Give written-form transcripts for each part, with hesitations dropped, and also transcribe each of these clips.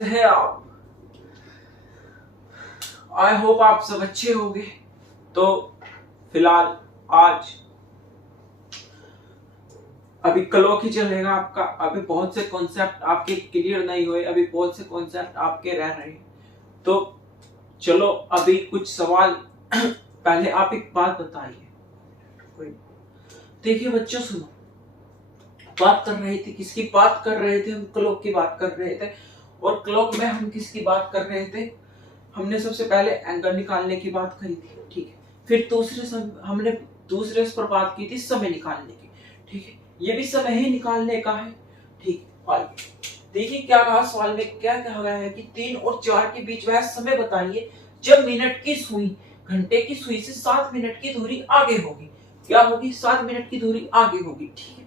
है आप। I hope आप सब अच्छे होंगे। तो फिलहाल आज अभी क्लॉक ही चलेगा आपका। अभी बहुत से कॉन्सेप्ट आपके क्लियर नहीं हुए, अभी बहुत से कॉन्सेप्ट आपके रह रहे हैं। तो चलो अभी कुछ सवाल पहले आप एक बात बताइए। कोई देखिए बच्चों सुनो, बात कर रहे थे, किसकी बात कर रहे थे? हम क्लॉक की बात कर रहे थे। और क्लॉक में हम किसकी बात कर रहे थे? हमने सबसे पहले एंगल निकालने की बात करी थी, ठीक है। फिर हमने दूसरे पर बात की थी समय निकालने की, ठीक है। ये भी समय ही निकालने का है, ठीक। और देखिए क्या कहा सवाल में, क्या कहा गया है कि 3 और 4 के बीच वह समय बताइए जब मिनट की सुई घंटे की सुई से 7 मिनट की दूरी आगे होगी। क्या होगी? 7 मिनट की दूरी आगे होगी, ठीक है।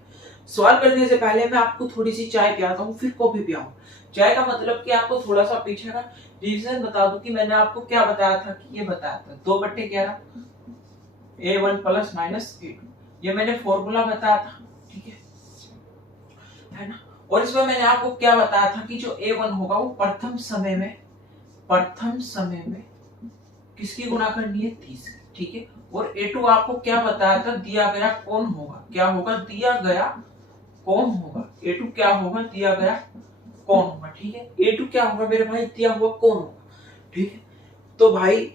सवाल करने से पहले मैं आपको थोड़ी सी चाय पियाता हूँ, फिर कॉफी पियाऊँ। चाय का मतलब कि आपको थोड़ा सा पीछे का रीजन बता दूं कि मैंने आपको क्या बताया था कि ये बताया था 2/11 A1 प्लस माइनस A2, ये मैंने फॉर्मूला बताया था, ठीक है ना। और इसमें मैंने आपको क्या बताया था कि जो A1 होगा वो प्रथम समय में किसकी गुणा करनी है? 30, ठीक है। और A2 आपको क्या बताया था? दिया गया कौन होगा? क्या होगा? दिया गया कौन होगा? A2 क्या होगा? दिया गया कौन होगा, ठीक है। A2 क्या होगा मेरे भाई? दिया हुआ कौन होगा, ठीक है। तो भाई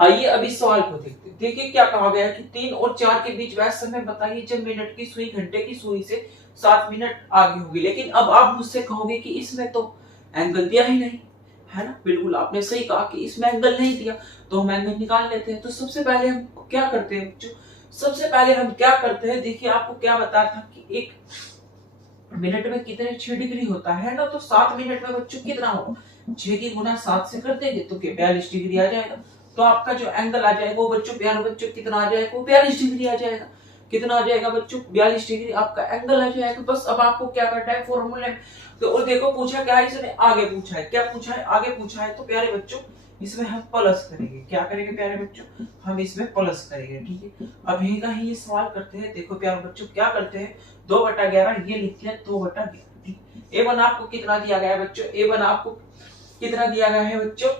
आइए अभी सवाल को देखते हैं। देखिए क्या कहा गया है कि 3 और 4 के बीच वह समय बताइए जब मिनट की सुई घंटे की सुई से 7 मिनट आगे होगी। लेकिन अब आप मुझसे कहोगे कि इसमें तो एंगल दिया ही नहीं, है ना। बिल्कुल आपने सही कहा कि इसमें एंगल नहीं दिया, तो हम एंगल निकाल लेते हैं। तो सबसे पहले हम क्या करते हैं बच्चों? सबसे पहले हम क्या करते हैं, देखिए आपको क्या बताया था कि एक मिनट में कितने 6 डिग्री होता है ना। तो 7 मिनट में बच्चों कितना होगा? 6 की गुना 7 से कर देंगे तो 42 डिग्री आ जाएगा। तो आपका जो एंगल आ जाएगा वो बच्चों प्यारे बच्चों कितना आ जाएगा? वो 42 डिग्री आ जाएगा। कितना आ जाएगा बच्चों? 42 डिग्री आपका एंगल आ जाएगा। बस अब आपको क्या करना है? फॉर्मूले तो और देखो पूछा क्या है इसने? आगे पूछा है। क्या पूछा है? आगे पूछा है। तो प्यारे बच्चों इसमें हम प्लस करेंगे। क्या करेंगे प्यारे बच्चों? हम इसमें प्लस करेंगे, ठीक है। अब यही का ही ये सवाल करते हैं। देखो प्यारे बच्चों क्या करते हैं, 2/11 ये लिखते हैं 2/11। A1 आपको कितना दिया गया है बच्चों? A1 आपको कितना दिया गया है बच्चों?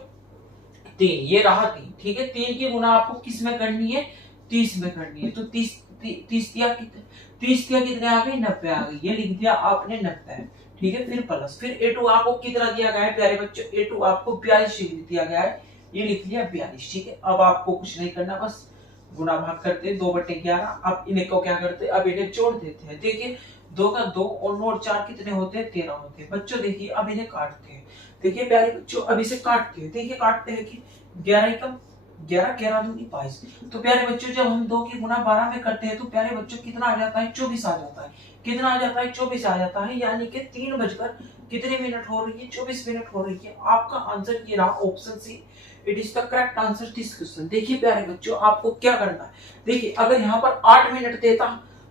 3, ये रहा 3, ठीक है। 3 की गुना आपको किस में करनी है? 30 में करनी है। तो 30 दिया कितने आ गए? 90 आ गई। ये लिख दिया आपने 90, ठीक है। फिर प्लस, फिर A2 आपको कितना दिया गया है प्यारे बच्चों? A2 आपको 42 डिग्री दिया गया है, ये लिख लिया 42, ठीक है। अब आपको कुछ नहीं करना, बस गुना भाग करते हैं 2/11। अब इन्हें को क्या करते हैं? अब इन्हें जोड़ देते हैं। देखिए 2 का 2 और 9 और 4 कितने होते हैं? 13 होते हैं बच्चों। देखिए अब इन्हें काटते हैं। देखिए प्यारे बच्चों अब इसे काटते हैं। देखिए काटते हैं कि 11 एकम 11, 11 दूनी 22। तो प्यारे बच्चों जब हम 2 की गुना 12 में करते हैं तो प्यारे बच्चों कितना आ जाता है? 24 आ जाता है। कितना आ जाता है? 24 आ जाता है। यानी कि 3 बजकर कितने मिनट हो रही है? 24 मिनट हो रही है। आपका आंसर ये रहा option C, it is the correct answer this question. देखिए प्यारे बच्चों आपको क्या करना है, देखिए अगर यहाँ पर 8 मिनट देता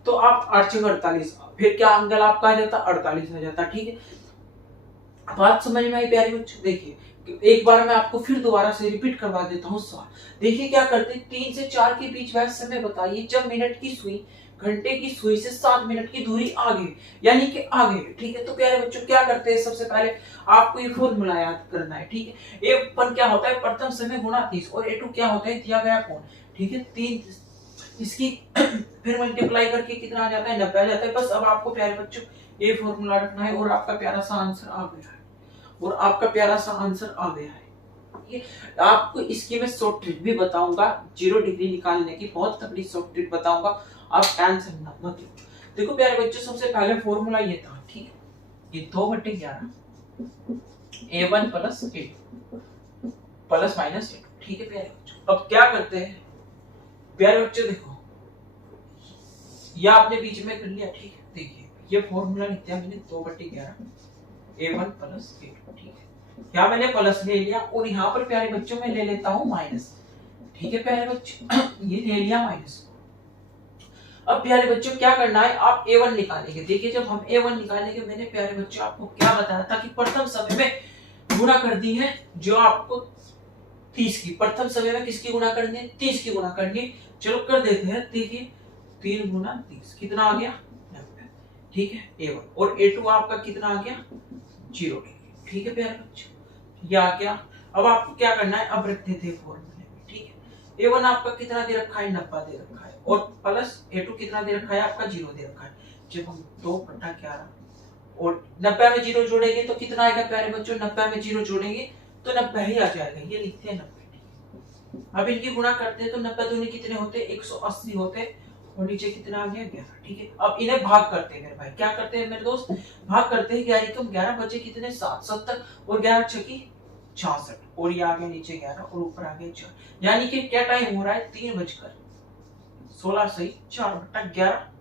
तो आप 8 से 48, फिर क्या एंगल आपका आ जाता? 48 आ जाता, ठीक है। बात समझ में आई प्यारे बच्चों? देखिए एक बार मैं आपको फिर दोबारा से रिपीट करवा देता हूँ सवाल। देखिए क्या करते हैं, 3 से 4 के बीच वह समय बताइए जब मिनट की सुई घंटे की सुई से 7 मिनट की दूरी आगे, यानी कि आगे, ठीक है। तो प्यारे बच्चों क्या करते हैं, सबसे पहले आपको ये फॉर्मूला याद करना है, ठीक है। A1 क्या होता है? प्रथम समय गुणा 30, और A2 क्या होता है? दिया गया कोण, ठीक है। 3 इसकी फिर मल्टीप्लाई करके कितना आ जाता है? 90 आ जाता है। बस अब आपको प्यारे बच्चों ये फॉर्मूला रखना है और आपका प्यारा सा आंसर आ गया है। और आपका प्यारा सा आंसर आ गया है। आपको इसकी मैं शॉर्ट ट्रिक भी बताऊंगा, 0 डिग्री निकालने की बहुत तगड़ी शॉर्ट ट्रिक बताऊंगा, आप टेंशन मत लो। देखो प्यारे बच्चों सबसे पहले फॉर्मूला ये था, ठीक है। ये 2/11 A1 plus A2 plus minus A2, ठीक है प्यारे बच्चों। अब क्या करते हैं प्यारे बच्चों, देखो यह आपने बीच में कर लिया, ठीक है। देखिए ये फॉर्मूला लिख दिया मैंने 2/11 A1 प्लस A2, ठीक है। यहाँ मैंने प्लस ले लिया और यहाँ पर प्यारे बच्चों में ले लेता हूँ माइनस, ठीक है प्यारे बच्चों। ये ले लिया माइनस। अब प्यारे बच्चों क्या करना है, आप A1 निकालेंगे। देखिए जब हम A1 निकालेंगे, मैंने प्यारे बच्चों आपको क्या बताया था कि प्रथम समय में गुणा कर दी है जो आपको 30 की, प्रथम समय में किसकी गुणा करनी है? 30 की गुणा करनी है। चलो कर देते हैं। देखिए 3 गुना 30 कितना आ गया? 90, ठीक है। A1 और A2 आपका कितना आ गया? 0 डिग्री, ठीक है प्यारे बच्चों, ये आ गया। अब आपको क्या करना है, अब रखते थे फॉर्मूले में, ठीक है। A1 आपका कितना दे रखा है, 90 दे रखा है, और प्लस A2 कितना दे रखा है आपका, 0 दे रखा है। जब हम 2/11 और 90 में 0 जोड़ेंगे तो कितना आएगा प्यारे बच्चों, 90 में 0 जोड़ेंगे तो 90 ही आ जाएगा, ये लिखते हैं 90। अब इनकी गुणा करते हैं तो 90 दूनी कितने होते हैं, 180 होते, और नीचे कितना आ गया, 11, ठीक है। अब इन्हें भाग करते हैं मेरे भाई, क्या करते हैं मेरे दोस्त, भाग करते हैं। 11 तो 11 बचे कितने, 7, 70, और 11 छकी 66, और ये आ गया नीचे 11 और ऊपर आ गया 4, यानी कि क्या टाइम हो रहा है, 3:16 सही 4/11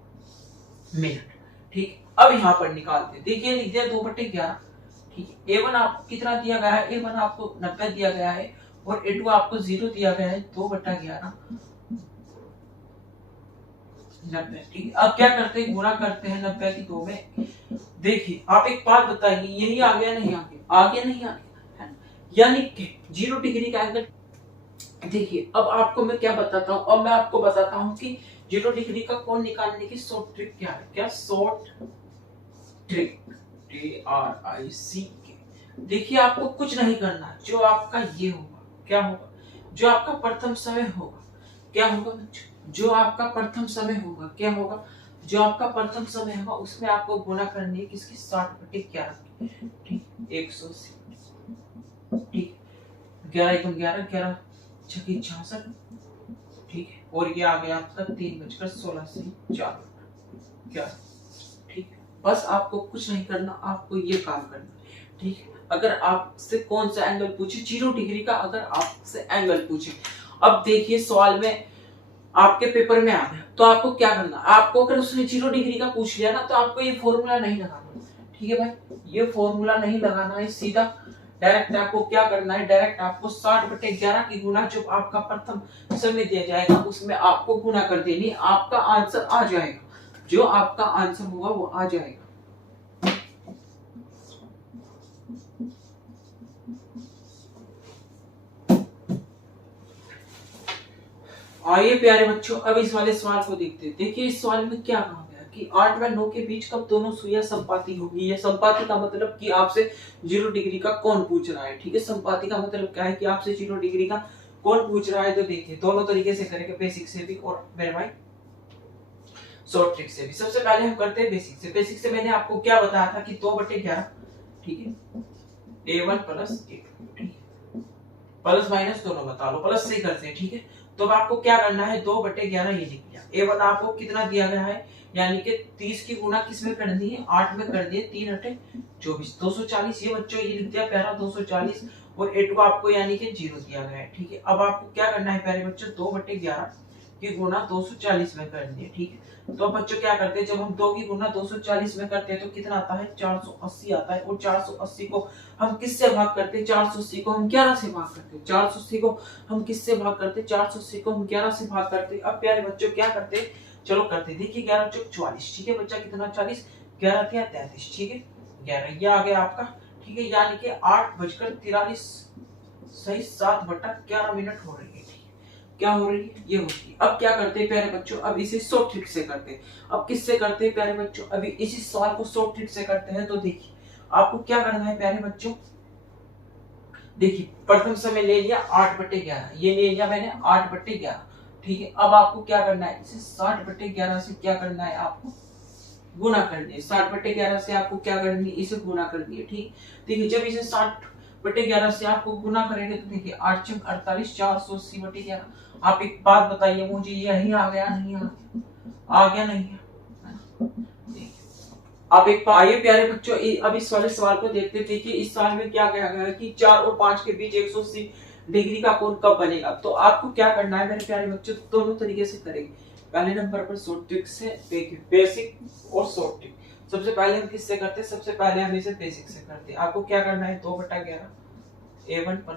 मिनट, ठीक। अब यहाँ पर निकालते, देखिए लिख दिया 2/11, ठीक है। A1 आपको कितना दिया गया है, A1 आपको 90 दिया गया है, और A2 आपको 0 दिया गया है, 2/11 90, ठीक है। अब क्या करते हैं, गुणा करते हैं 90 की 2 में। देखिए आप एक बात बताइए, यही आ गया नहीं आ गया, आ गया नहीं आ गया, यानी कि 0 डिग्री का एंगल। देखिए अब आपको मैं क्या बताता हूँ, अब मैं आपको बताता हूँ कि 0 डिग्री का कोण निकालने की शॉर्ट ट्रिक क्या है, क्या शॉर्ट ट्रिक, TRIC। देखिए आपको कुछ नहीं करना, जो आपका ये होगा क्या होगा, जो आपका प्रथम समय होगा क्या होगा बच्चों, जो आपका प्रथम समय होगा क्या होगा, जो आपका प्रथम समय होगा उसमें आपको गुणा करनी है किसकी, 60/11, ठीक, 180, ठीक, 11 × 11 11 छकी 66, ठीक है, और ये आ गया आपका 3:16 क्या, ठीक है। बस आपको कुछ नहीं करना, आपको ये काम करना, ठीक है। अगर आपसे कौन सा एंगल पूछे, 0 डिग्री का अगर आपसे एंगल पूछे, अब देखिए सवाल में आपके पेपर में आ गया तो आपको क्या करना, आपको अगर उसने 0 डिग्री का पूछ लिया ना तो आपको ये फॉर्मूला नहीं लगाना, ठीक है भाई, ये फॉर्मूला नहीं लगाना है, सीधा डायरेक्ट आपको क्या करना है, डायरेक्ट आपको 60/11 की गुणा जो आपका प्रथम समय दिया जाएगा उसमें आपको गुणा कर देनी, आपका आंसर आ जाएगा, जो आपका आंसर होगा वो आ जाएगा। आइए प्यारे बच्चों अब इस वाले सवाल को देखते हैं। देखिए इस सवाल में क्या कहा गया कि 8 व 9 के बीच कब दोनों सुइयां संपाती होगी। यह संपाती का मतलब कि आपसे 0 डिग्री का कोण पूछ रहा है, ठीक है। संपाती का मतलब क्या है कि आपसे 0 डिग्री का कोण पूछ रहा है। तो देखिए दोनों तरीके से करेंगे, बेसिक से भी और मेरे भाई शॉर्ट ट्रिक से भी। सबसे पहले हम करते हैं बेसिक से। बेसिक से मैंने आपको क्या बताया था कि 2/11, ठीक है, A1 + A2, ठीक है, प्लस माइनस दोनों बता लो, प्लस से ही करते हैं, ठीक है। तो अब आपको क्या करना है, 2/11 ये लिख लिया। A1 आपको कितना दिया गया है, यानी कि 30 की गुणा किस में करनी है, 8 में कर दिए, 3 × 8 = 24, 240 ये बच्चों ये लिख दिया प्यारा 240, और A2 आपको यानी कि 0 दिया गया है, ठीक है। अब आपको क्या करना है प्यारे बच्चों, 2/11 की गुणा 240 में करनी है, ठीक है। तो बच्चों क्या करते हैं, जब हम 2 की गुणा 240 में करते हैं तो कितना आता है, 480 आता है, और 480 को हम किससे भाग करते हैं, 480 को हम 11 से भाग करते हैं, 480 को हम किससे भाग करते हैं, 480 को हम 11 से भाग करते हैं। अब प्यारे बच्चों क्या करते हैं, चलो करते हैं। देखिए 11 × 44, ठीक है बच्चा कितना 40, 11 × 33, ठीक है 11, ये आ गया आपका, ठीक है, यानी कि 8:43 सही 7/11 मिनट हो रही है, ठीक है। क्या हो रही है, ये हो रही है। अब क्या करते हैं प्यारे बच्चों, अब इसे शॉर्ट ट्रिक से करते हैं। अब किससे करते हैं प्यारे बच्चों, अभी इसी सवाल को शॉर्ट ट्रिक से करते हैं। तो देखिए आपको क्या करना है प्यारे बच्चों, देखिए प्रथम समय ले लिया 8/11, ये ले लिया मैंने 8/11, ठीक है। अब आपको क्या करना है, इसे 60/11 से क्या करना है, आपको गुणा करनी है। 60/11 से आपको क्या करनी है, इसे गुणा करनी है, ठीक। देखिए जब इसे 60/11 से आपको गुणा करेंगे तो देखिए 8 × 48 480/11। आप एक बात बताइए मुझे, यही आ गया नहीं आ गया नहीं है। आप एक आइए प्यारे बच्चों अब इस वाले सवाल को देखते हैं। देखिए इस सवाल में क्या कहा गया है कि 4 और 5 के बीच 180 डिग्री का कोण कब बनेगा। तो आपको क्या करना है मेरे प्यारे बच्चों, दोनों तरीके से करेंगे। पहले नंबर पर शॉर्ट ट्रिक से, देखिए बेसिक और शॉर्ट ट्रिक। सबसे पहले हम किससे करते हैं, सबसे पहले हम इसे बेसिक से करते हैं। आपको क्या करना है, 2/11 A1 +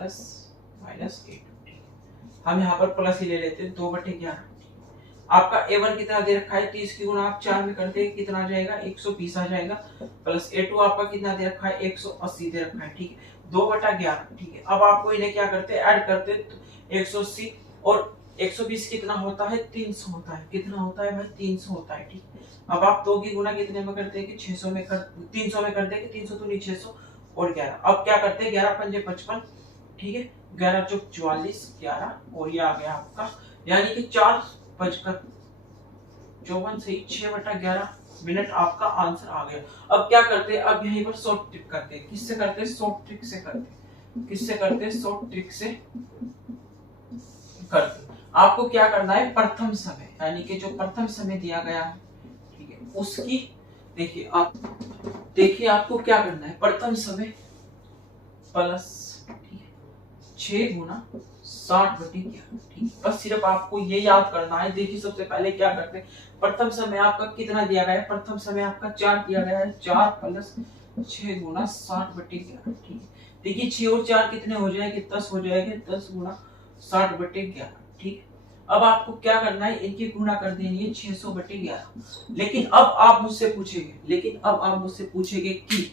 A2, हम यहाँ पर प्लस ही ले लेते हैं, 2/11। आपका A1 कितना दे रखा है, 30 की गुणा आप 4 में करते हैं कितना आ जाएगा, 120 आ जाएगा, प्लस A2 आपका कितना दे रखा है, 180 दे रखा है, ठीक है, 2/11, ठीक है। अब आपको इन्हें क्या करते हैं, ऐड करते हैं, तो 180 और 120 कितना होता है, 300 होता है, कितना होता है भाई, 300 होता है, ठीक। अब आप 2 की गुणा कितने में करते हैं कि 600 में कर, 300 में करते हैं कि 300 दूनी 600, और 11। अब क्या करते हैं 11 पंजे 55, ठीक है, 11 चौक 44, 11 और ये आ गया आपका, यानी कि 4:54 सही 6/11 आपका आंसर आ गया। अब क्या करते हैं, अब यहीं पर शॉर्ट ट्रिक करते हैं। किससे करते हैं? शॉर्ट ट्रिक से करते हैं। किससे करते हैं? शॉर्ट ट्रिक से करते हैं। आपको क्या करना है, प्रथम समय यानी कि जो प्रथम समय दिया गया है, ठीक है, उसकी देखिए आपको क्या करना है, प्रथम समय प्लस 6 × 60/11, ठीक है। बस सिर्फ आपको ये याद करना है। देखिए सबसे पहले क्या करते हैं, प्रथम समय आपका कितना दिया गया है, प्रथम समय आपका 4 दिया गया है, 4 + 6 × 60/11, ठीक है। देखिए 6 और 4 कितने हो जाएंगे, 10 हो जाएंगे, 10 × 60/11, ठीक है। अब आपको क्या करना है, इनकी गुणा कर देनी है 600/11। लेकिन अब आप मुझसे पूछेंगे कि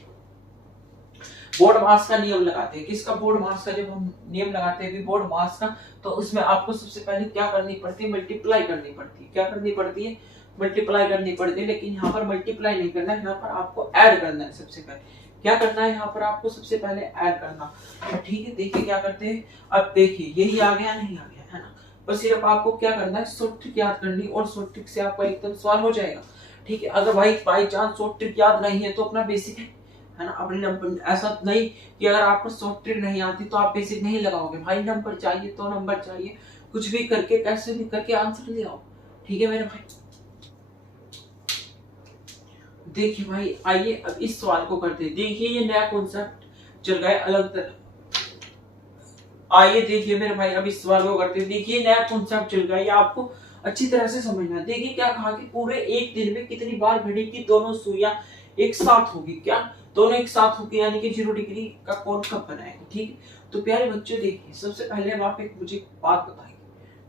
बोर्ड मास का नियम लगाते हैं। किसका? बोर्ड मास का। जब हम नियम लगाते हैं बोर्ड मास का, तो उसमें आपको सबसे पहले क्या करनी पड़ती है, मल्टीप्लाई करनी पड़ती है। क्या करनी पड़ती है? मल्टीप्लाई करनी पड़ती है। लेकिन यहाँ पर मल्टीप्लाई नहीं करना है, यहाँ पर आपको ऐड करना है। सबसे पहले क्या करना है, यहाँ पर आपको सबसे पहले ऐड करना, ठीक है। देखिए क्या करते हैं, अब देखिए यही आ गया, नहीं आ गया, है ना। बस सिर्फ आपको क्या करना है, शॉर्ट ट्रिक याद करनी, और शॉर्ट ट्रिक से आपका एकदम सवाल हो जाएगा, ठीक है। अगर भाई बाई चांस शॉर्ट ट्रिक याद नहीं है तो अपना बेसिक है ना, अपने नंबर, ऐसा नहीं कि अगर आपको शॉर्ट ट्रिक नहीं आती तो आप बेसिक नहीं लगाओगे। भाई नंबर चाहिए तो नंबर चाहिए, कुछ भी करके कैसे भी करके आंसर ले आओ, ठीक है मेरे भाई। देखिए भाई आइए अब इस सवाल को करते हैं। देखिए ये नया कॉन्सेप्ट चल रहा है अलग तरह। आइए देखिए मेरे भाई अब इस सवाल को करते हैं। देखिए नया कॉन्सेप्ट चल रहा है, ये आपको अच्छी तरह से समझना है। देखिए क्या कहा कि पूरे एक दिन में कितनी बार घड़ी की दोनों सुइयां एक साथ होगी। क्या? दोनों एक साथ होगी, यानी कि 0 डिग्री का कोण कब बनाएगी, ठीक है। तो प्यारे बच्चों देखिए सबसे पहले अब आप एक मुझे बात बताइए,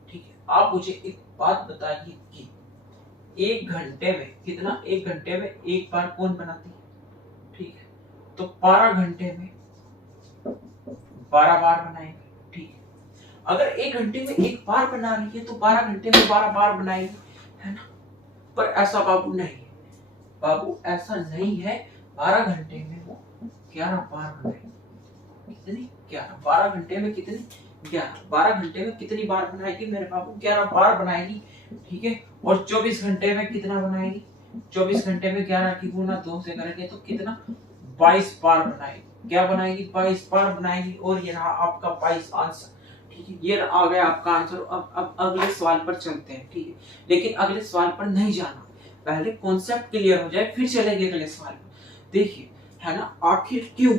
ठीक है। आप मुझे एक बात बताइए कि एक घंटे में कितना, एक घंटे में एक बार कौन बनाती है, ठीक है। तो 12 घंटे में 12 बार बनाएंगे, ठीक है। अगर एक घंटे में एक बार बना रही है तो 12 घंटे में 12 बार बनाएगी, है ना। पर ऐसा बाबू नहीं है, बाबू ऐसा नहीं है। 12 घंटे में वो 11 बार बनाएगी। कितनी? 11। 12 घंटे में कितनी? 11। 12 घंटे में कितनी बार बनाएगी मेरे बाबू? 11 बार बनाएगी, ठीक है। और 24 घंटे में कितना बनाएगी? 24 घंटे में 11 की गुना 2 से करेंगे तो कितना? 22 बार बनाएगी। क्या बनाएगी? 22 बार बनाएगी। और ये रहा आपका 22 आंसर, ठीक है। ये आ गया आपका आंसर। अब अगले सवाल पर चलते हैं, ठीक है। लेकिन अगले सवाल पर नहीं जाना, पहले कॉन्सेप्ट क्लियर हो जाए फिर चलेंगे अगले सवाल पर। देखिए है ना, आखिर क्यों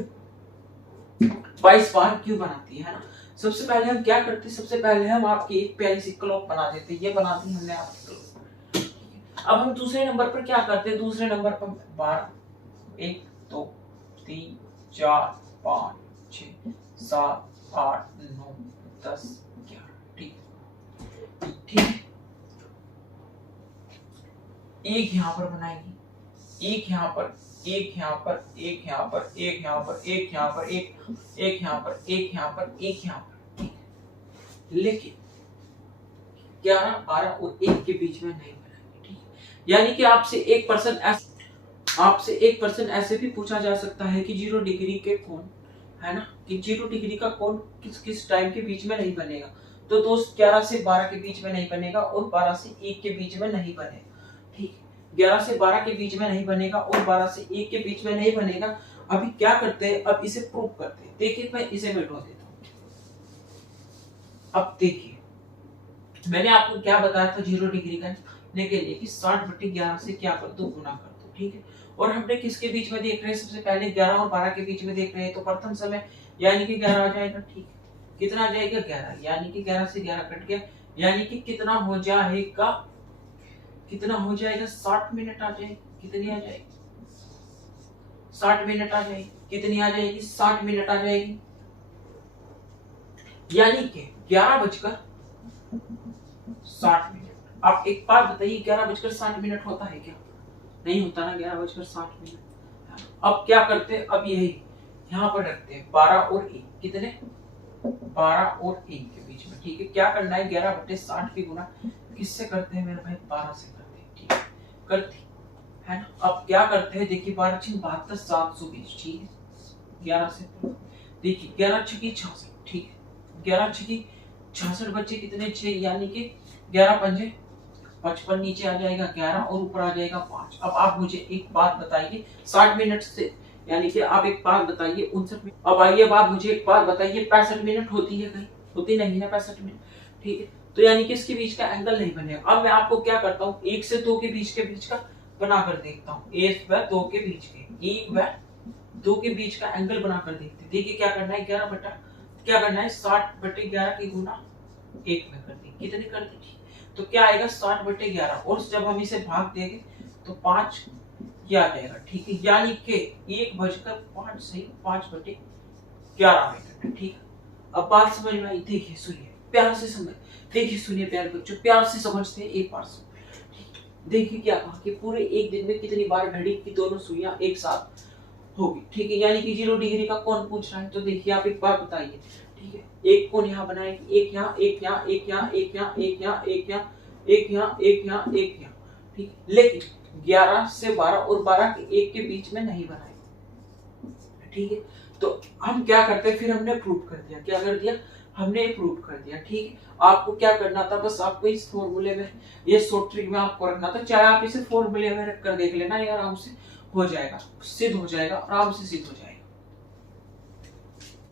22 बार क्यों बनाती है ना। सबसे पहले हम क्या करते हैं, सबसे पहले हम आपकी एक प्यारी सी क्लॉक बना देते हैं। ये बना दी हमने आपकी क्लॉक। अब हम दूसरे नंबर पर क्या करते हैं, दूसरे नंबर पर 12, 1 2 3 4 5 6 7 8 9 10 11, ठीक है। एक यहाँ पर बनाएगी, एक यहाँ पर, एक यहाँ पर, एक यहाँ पर, एक यहाँ पर, एक यहाँ पर, एक यहाँ पर, एक यहाँ पर, एक यहाँ पर, ठीक है। लेकिन 11 12 और 1 के बीच में नहीं बनाएगी, ठीक है। यानी कि आपसे एक पर्सन ऐसे भी पूछा जा सकता है कि 0 डिग्री के कोण, है ना, कि 0 डिग्री का कोण किस किस टाइम के बीच में नहीं बनेगा। तो दोस्त 11 से 12 के बीच में नहीं बनेगा और 12 से 1 के बीच में नहीं बनेगा, ठीक है। 11 से 12 के बीच में नहीं बनेगा और 12 से 1 के बीच में नहीं बनेगा। अभी क्या करते हैं, अब इसे प्रूव करते हैं। देखिए मैं इसे मिटा देता हूं। अब देखिए मैंने आपको क्या बताया था 0 डिग्री का के लिए कि 60/11 से क्या कर दो, गुना कर दो, ठीक है। और हमने किसके बीच में देख रहे हैं, सबसे पहले 11 और 12 के बीच में देख रहे हैं। तो प्रथम समय यानी कि 11 आ जाएगा, ठीक है। कितना आ जाएगा? 11, यानी कि 11 से 11 कट गया, यानी कि कितना हो जाएगा, कितना हो जाएगा? 60 मिनट आ जाएगी। कितनी आ जाएगी? 60 मिनट आ जाएगी। कितनी आ जाएगी? 60 मिनट आ जाएगी। यानी कि 11:60। आप एक बात बताइए, 11:60 होता है क्या? नहीं होता ना, 11:60। अब क्या करते हैं, अब यही यहाँ पर रखते हैं 12 और 1, कितने? 12 और 1 के बीच में, ठीक है। क्या करना है, 11/60 की गुना किससे करते हैं मेरे भाई? 12 से करते हैं, ठीक है। करते है ना। अब क्या करते हैं, देखिए 12 × 72 720, ठीक है। 11 से देखिए 11 छकी 66, ठीक है 11 छकी 66 बच्चे कितने 6, यानी कि 11 पंजे 55, नीचे आ जाएगा 11 और ऊपर आ जाएगा 5। अब आप मुझे एक बात बताइए 60 मिनट से, यानी कि आप एक बात बताइए 59 मिनट। अब आइए बात मुझे एक बात बताइए 65 मिनट होती है कहीं? होती नहीं है 65 मिनट, ठीक है। तो यानी कि इसके बीच का एंगल नहीं बनेगा। अब मैं आपको क्या करता हूँ 1 से 2 के बीच का बनाकर देखता हूँ, 1 व 2 के बीच के, 1 व 2 के बीच का एंगल बनाकर देखते हैं। देखिए क्या करना है 11 बटा क्या करना है 60/11 की गुना 1 में कर दी, कितने कर दी, तो क्या आएगा 60/11, और जब हम इसे भाग देंगे तो 5 ये आ जाएगा, ठीक है। यानी कि 1:05 से 5/11 मिनट, ठीक है। अब बात समझ में आई? देखिए सुनिए प्यार से समझ, देखिए सुनिए प्यारे बच्चों, प्यार से समझते हैं एक बार से। देखिए क्या कहा कि पूरे एक दिन में कितनी बार घड़ी की दोनों सुइयां एक साथ होगी, ठीक है। यानी कि 0 डिग्री का कौन पूछ रहा है, तो देखिए आप एक बार बताइए, ठीक है। एक कोण यहाँ बनाएगी, एक यहाँ, एक यहाँ, एक यहाँ, एक यहाँ, एक यहाँ, एक यहाँ, एक यहाँ, एक यहाँ, एक यहाँ, ठीक है। लेकिन 11 से 12 और 12 के 1 के बीच में नहीं बनाएगी, ठीक है। तो हम क्या करते हैं, फिर हमने प्रूव कर दिया, क्या कर दिया, हमने प्रूव कर दिया, ठीक है। आपको क्या करना था, बस आपको इस फॉर्मूले में, ये शॉर्ट ट्रिक में आपको रखना था, चाहे आप इसे फॉर्मूले में रख कर देख लेना, ये आराम से हो जाएगा, सिद्ध हो जाएगा, आराम से सिद्ध हो जाएगा।